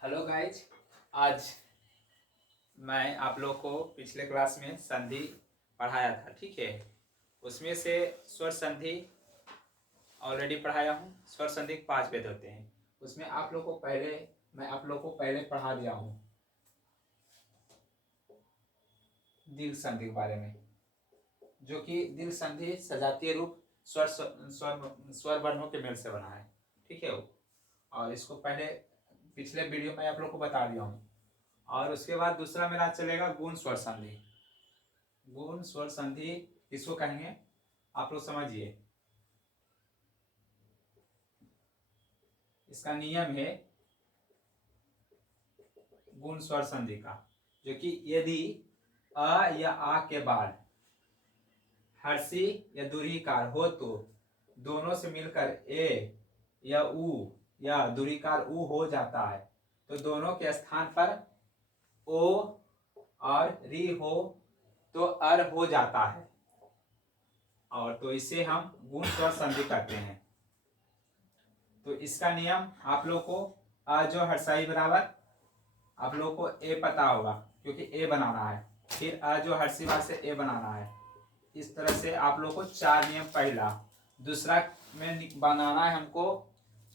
Hello guys. आज मैं आप लोग को पिछले क्लास में संधि पढ़ाया था, ठीक है। उसमें से स्वर संधि ऑलरेडी पढ़ाया हूँ। स्वर संधि 5 भेद होते हैं। उसमें मैं आप लोग को पहले पढ़ा दिया हूँ दीर्घ संधि के बारे में, जो कि दीर्घ संधि सजातीय रूप स्वर स्वर स्वर वर्णों के मेल से बना है, ठीक है। और इसको पहले पिछले वीडियो में आप लोग को बता दिया हूँ। और उसके बाद दूसरा मेरा चलेगा गुण स्वर संधि। गुण स्वर संधि किसको कहेंगे आप लोग समझिए। इसका नियम है गुण स्वर संधि का, जो कि यदि अ या आ के बाद हर्षी या दूरीकार हो तो दोनों से मिलकर ए या उ या दूरीकार उ हो जाता है, तो दोनों के स्थान पर ओ और री हो तो अर हो जाता है। और तो इसे हम गुण स्वर संधि कहते हैं। तो इसका नियम आप लोग को अ जो हर्षाई बराबर आप लोग को ए पता होगा, क्योंकि ए बनाना है। फिर अ जो हर्षी बार से ए बनाना है। इस तरह से आप लोग को 4 नियम। पहला, दूसरा में बनाना है हमको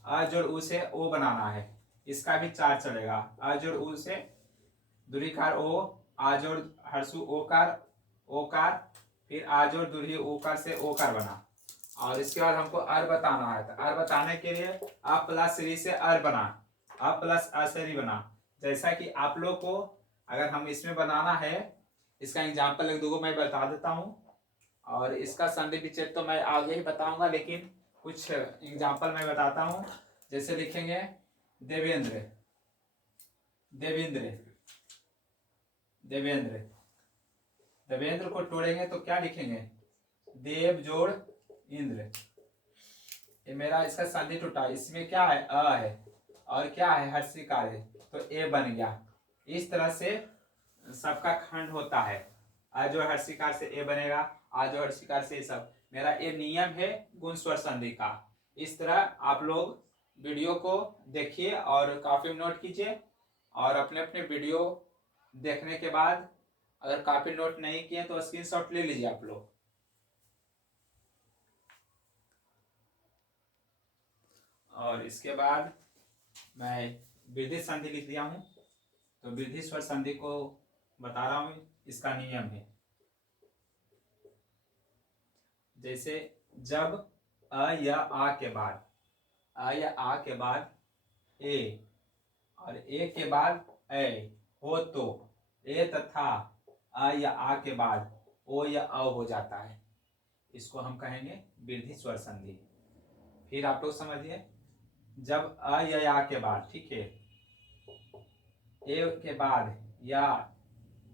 अ जोड़ उ से ओ बनाना है। इसका भी 4 चलेगा। अ जोड़ उ से दूरीकार ओ, आ जोड़ हर्षु ओकार ओकार, फिर आ जोड़ दूरी ओकार से ओकार बना। और इसके बाद हमको अर बताना है। तो अर बताने के लिए अ प्लस री से अर बना, अ प्लस अ से री बना। जैसा कि आप लोग को अगर हम इसमें बनाना है, इसका एग्जाम्पल एक दो मैं बता देता हूँ। और इसका संधि विच्छेद तो मैं आगे ही बताऊंगा, लेकिन कुछ एग्जाम्पल मैं बताता हूँ। जैसे लिखेंगे देवेंद्र, देवेंद्र, देवेंद्र। देवेंद्र को तोड़ेंगे तो क्या लिखेंगे? देव जोड़ इंद्र। ये मेरा इसका संधि टूटा। इसमें क्या है? अ है और क्या है? हर्षिकार है, तो ए बन गया। इस तरह से सबका खंड होता है। आ जो हर्षिकार से ए बनेगा, आ जो हर्षिकार से सब। मेरा ये नियम है गुण स्वर संधि का। इस तरह आप लोग वीडियो को देखिए और काफी नोट कीजिए। और अपने अपने वीडियो देखने के बाद अगर काफी नोट नहीं किए तो स्क्रीनशॉट ले लीजिए आप लोग। और इसके बाद मैं वृद्धि संधि लिख दिया हूं। तो वृद्धि स्वर संधि को बता रहा हूं। इसका नियम है जैसे जब अ या आ के बाद, अ या आ के बाद ए और ए के बाद ए हो तो ए तथा अ या आ के बाद ओ या अ हो जाता है। इसको हम कहेंगे वृद्धि स्वर संधि। फिर आप लोग समझिए, जब अ या आ के बाद, ठीक है, ए के बाद या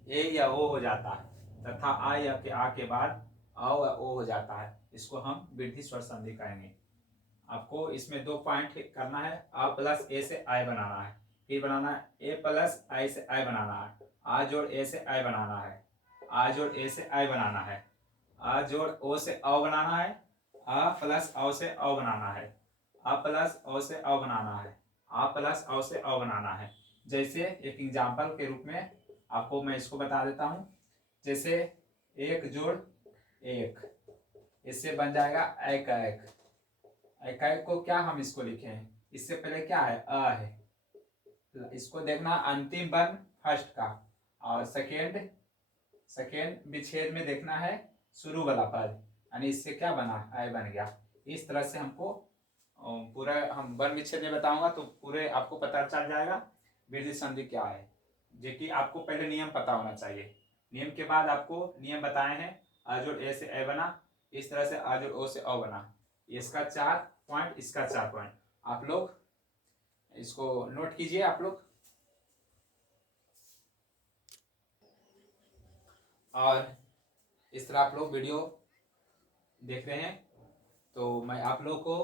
ए या ओ हो जाता है तथा आ या के आ के बाद आ या ओ हो जाता है, इसको हम वृद्धि स्वर संधि कहेंगे। आपको इसमें 2 पॉइंट करना है। आ प्लस ए से आई बनाना है, फिर बनाना है ए प्लस आई से आई बनाना है, आ जोड़ ए से आई बनाना है, आ जोड़ ए से आई बनाना है, आ जोड़ ओ से औ बनाना है, आ प्लस औ से औ बनाना है, आ प्लस औ से औ बनाना है, आ प्लस औ से औ बनाना है। जैसे एक एग्जाम्पल के रूप में आपको मैं इसको बता देता हूँ। जैसे एक जोड़ एक, इससे बन जाएगा एक एक। इकाई को क्या हम इसको लिखे हैं? इससे पहले क्या है? अ है। इसको देखना अंतिम वर्ण फर्स्ट का, और सेकेंड सेकेंड विच्छेद में देखना है शुरू वाला पद, यानी इससे क्या बना? अ बन गया। इस तरह से हमको पूरा हम वर्ण विच्छेद में बताऊंगा तो पूरे आपको पता चल जाएगा वृद्धि संधि क्या है। जो कि आपको पहले नियम पता होना चाहिए। नियम के बाद आपको नियम बताए हैं। अ जोड़ ए से ए बना, इस तरह से अ जोड़ ओ से औ बना। इसका 4 पॉइंट, इसका 4 पॉइंट। आप लोग इसको नोट कीजिए आप लोग। और इस तरह आप लोग वीडियो देख रहे हैं। तो मैं आप लोग को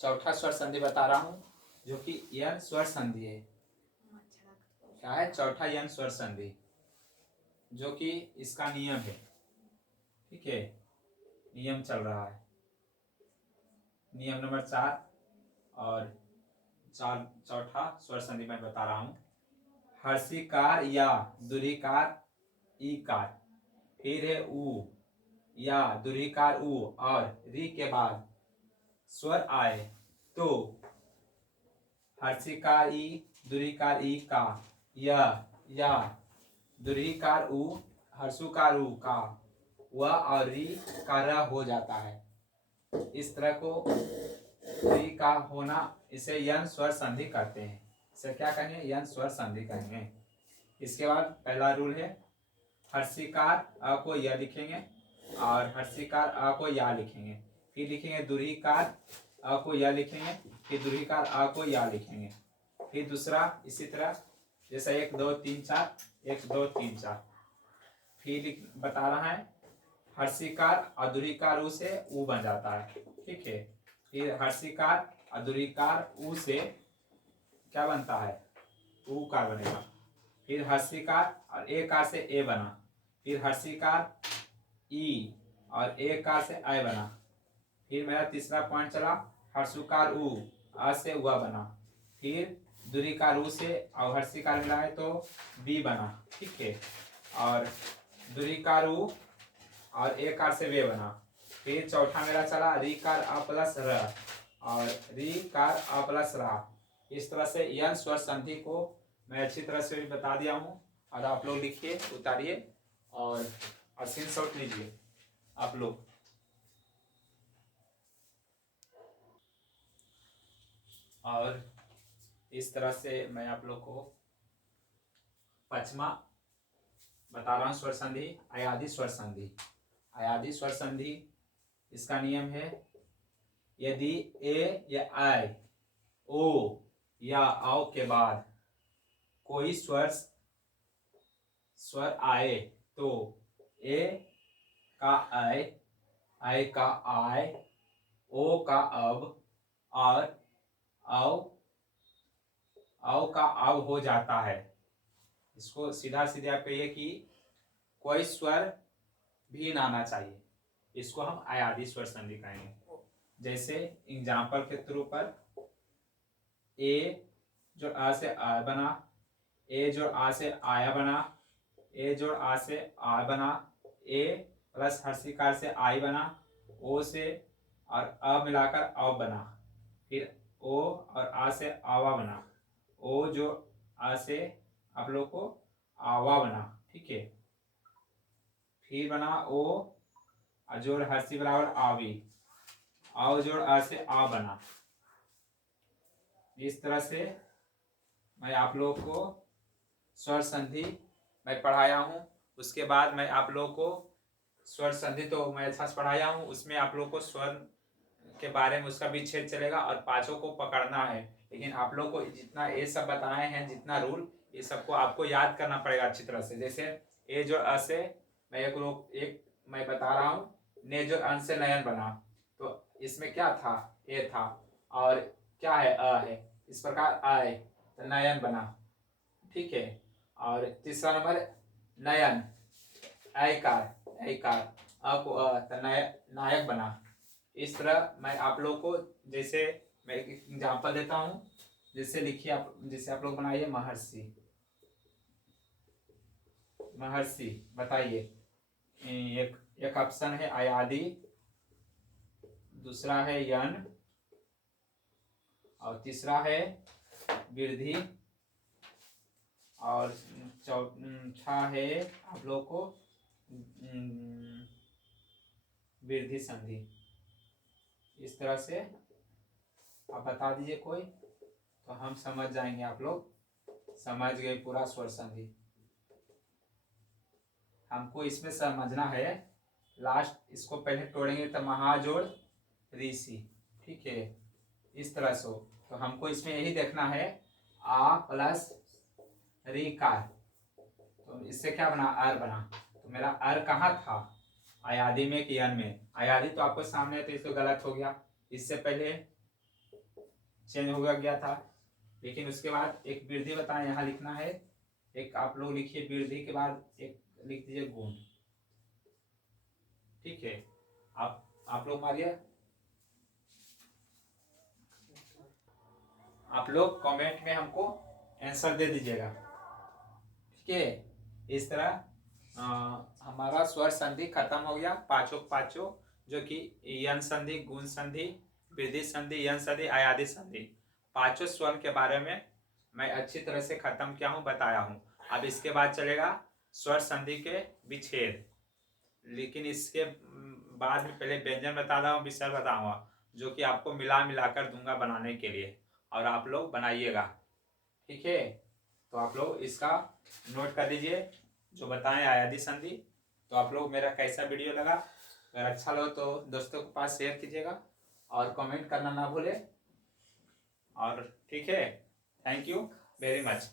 चौथा स्वर संधि बता रहा हूं, जो कि यन स्वर संधि है। क्या है? चौथा यन स्वर संधि, जो कि इसका नियम है, ठीक है। नियम चल रहा है, नियम नंबर 4। और चौथा स्वर संधि मैं बता रहा हूँ। हर्षिकार या दुरीकार ईकार, फिर है उ या दुरीकार उ और री के बाद स्वर आए तो हर्षिकार ई दुरीकार ई का या दुरीकार उ हर्षुकार उ का वह और री का र हो जाता है। इस तरह को री का होना इसे यन स्वर संधि कहते हैं। इसे क्या कहेंगे? यन स्वर संधि कहेंगे। इसके बाद पहला रूल है हर्षिकार अ को य लिखेंगे और हर्षिकार अ को या लिखेंगे, फिर लिखेंगे दुरीकार अ को य लिखेंगे, फिर दुरीकार अ को या लिखेंगे। फिर दूसरा इसी तरह जैसा 1 2 3 4 1 2 3 4। फिर बता रहा है हर्षिकार अधुरीकार उ से उ बन जाता है, ठीक है। फिर हर्षिकार अधुरीकार उ से क्या बनता है? उ कार बनेगा। फिर हर्षिकार और ए कार से ए बना, फिर हर्षिकार ई और ए कार से आई बना। फिर मेरा तीसरा पॉइंट चला हर्षुकार उ आ से हुआ बना, फिर दुरीकार उ से और हर्षिकार मिलाए तो बी बना, ठीक है। और दुरीकार उ और ए कार से वे बना। फिर चौथा मेरा चला री कार अ प्लस र और री कार अ प्लस रा। इस तरह से यन स्वर संधि को मैं अच्छी तरह से भी बता दिया हूँ और आप लोग लिखिए, उतारिए और स्क्रीन शॉट लीजिए आप लोग। और इस तरह से मैं आप लोग को पांचवा बता रहा हूँ स्वर संधि, अयादी स्वर संधि। अयादी स्वर संधि इसका नियम है यदि ए या आई ओ या औ के बाद कोई स्वर आए तो ए का आई का आय, ओ का अब और औ का अब हो जाता है। इसको सीधा सीधा आप कहिए कि कोई स्वर भी ना आना चाहिए, इसको हम अयादी स्वर संधि कहेंगे। जैसे एग्जाम्पल के थ्रू पर ए जो आ से आ बना, ए जो आ से आया बना, ए जो आ से आ बना, ए प्लस हर्षिकार से आई बना, ओ से और अ मिलाकर अ बना, फिर ओ और आ से आवा बना, ओ जो आ से आप लोग को आवा बना, ठीक है। फिर बना ओ जोड़ हर्षी बराबर आवी, आओ जोड़ आ से आ बना। इस तरह से मैं आप लोग को स्वर संधि मैं पढ़ाया हूँ। उसके बाद मैं आप लोग को स्वर संधि तो मैं अच्छा से पढ़ाया हूँ, उसमें आप लोग को स्वर के बारे में उसका विच्छेद चलेगा और पांचों को पकड़ना है। लेकिन आप लोग को जितना ये सब बताए हैं, जितना रूल, ये सबको आपको याद करना पड़ेगा अच्छी तरह से। जैसे ए जो अ से मैं एक मैं बता रहा हूँ, ने जो अन से नयन बना, तो इसमें क्या था? ए था और क्या है? अ है। इस प्रकार आए तो नयन बना, ठीक है। और तीसरा नंबर नयन ऐकार अ को तो नायक बना। इस तरह मैं आप लोग को जैसे मैं एक एग्जाम्पल देता हूँ, जैसे लिखिए आप, जैसे आप लोग बनाइए महर्षि। महर्षि बताइए, एक ऑप्शन है अयादी, दूसरा है यन और तीसरा है वृद्धि और चौथा है आप लोग को वृद्धि संधि। इस तरह से आप बता दीजिए कोई, तो हम समझ जाएंगे, आप लोग समझ गए पूरा स्वर संधि। हमको इसमें समझना है, लास्ट इसको पहले तोड़ेंगे तो महाजोड़ ऋषि, ठीक है। इस तरह से तो हमको इसमें यही देखना है आ प्लस री कार, तो इससे क्या बना? अर बना। तो मेरा अर कहाँ था? अयादी में कि यन में? अयादी तो आपको सामने है तो इसको गलत हो गया, इससे पहले चेंज हो गया था। लेकिन उसके बाद एक वृद्धि बताएं, यहाँ लिखना है। एक आप लोग लिखिए वृद्धि के बाद एक लिख दीजिए गुण, ठीक है। आप लोग मारिए। आप लोग कमेंट में हमको आंसर दे दीजिएगा। ठीक है, इस तरह हमारा स्वर संधि खत्म हो गया, पांचों जो कि यन संधि, गुण संधि, वृद्धि संधि, यन संधि, अयादि संधि, पांचों स्वर के बारे में मैं अच्छी तरह से खत्म किया हूँ, बताया हूँ। अब इसके बाद चलेगा स्वर संधि के विच्छेद, लेकिन इसके बाद में पहले व्यंजन बता रहा हूँ, विसर्ग बताऊंगा, जो कि आपको मिला मिलाकर दूंगा बनाने के लिए, और आप लोग बनाइएगा। ठीक है, तो आप लोग इसका नोट कर लीजिए जो बताएं अयादि संधि। तो आप लोग मेरा कैसा वीडियो लगा, अगर अच्छा लगा तो दोस्तों के पास शेयर कीजिएगा और कमेंट करना ना भूलें। और ठीक है, थैंक यू वेरी मच।